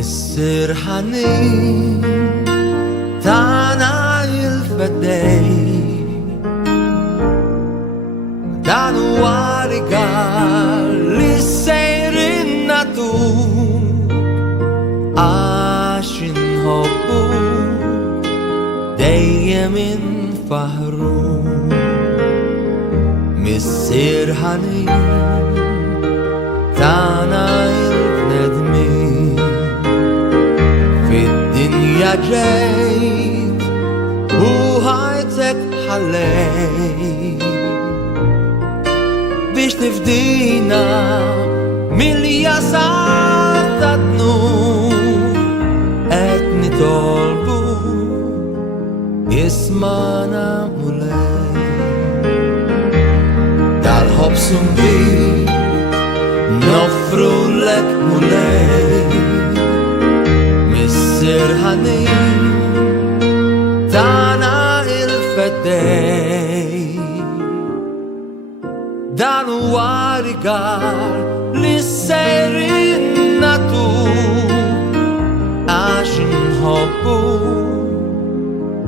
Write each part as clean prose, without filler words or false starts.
Missir ħanin tana il-fedej dan huwa rigal li sejrin natuk għax inħobbu dejjem infaħru. Missir ħanin tana il-bnedmin fid-dinja ġejt u ħajtek ħallejt biex tifdina mill-jasar ta' dnub qed nitolbu ismana mulej dal-ħobb sumbit noffru lek mulej. Missir ħanin tana il-fedej dan huwa rigal li sejrin natuk għax inħobbu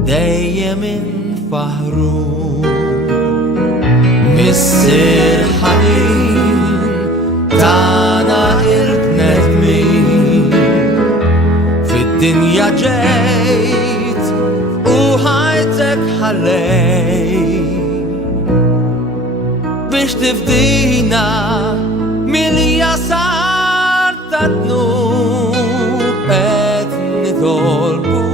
dejjem infaħru. Missir ħanin tana il-bnedmin fid-dinja ġejt u ħajtek ħallejt biex tifdina mill-jasar ta' dnub qed nitolbu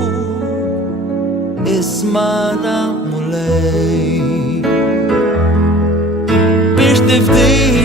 ismana mulej biex tifdina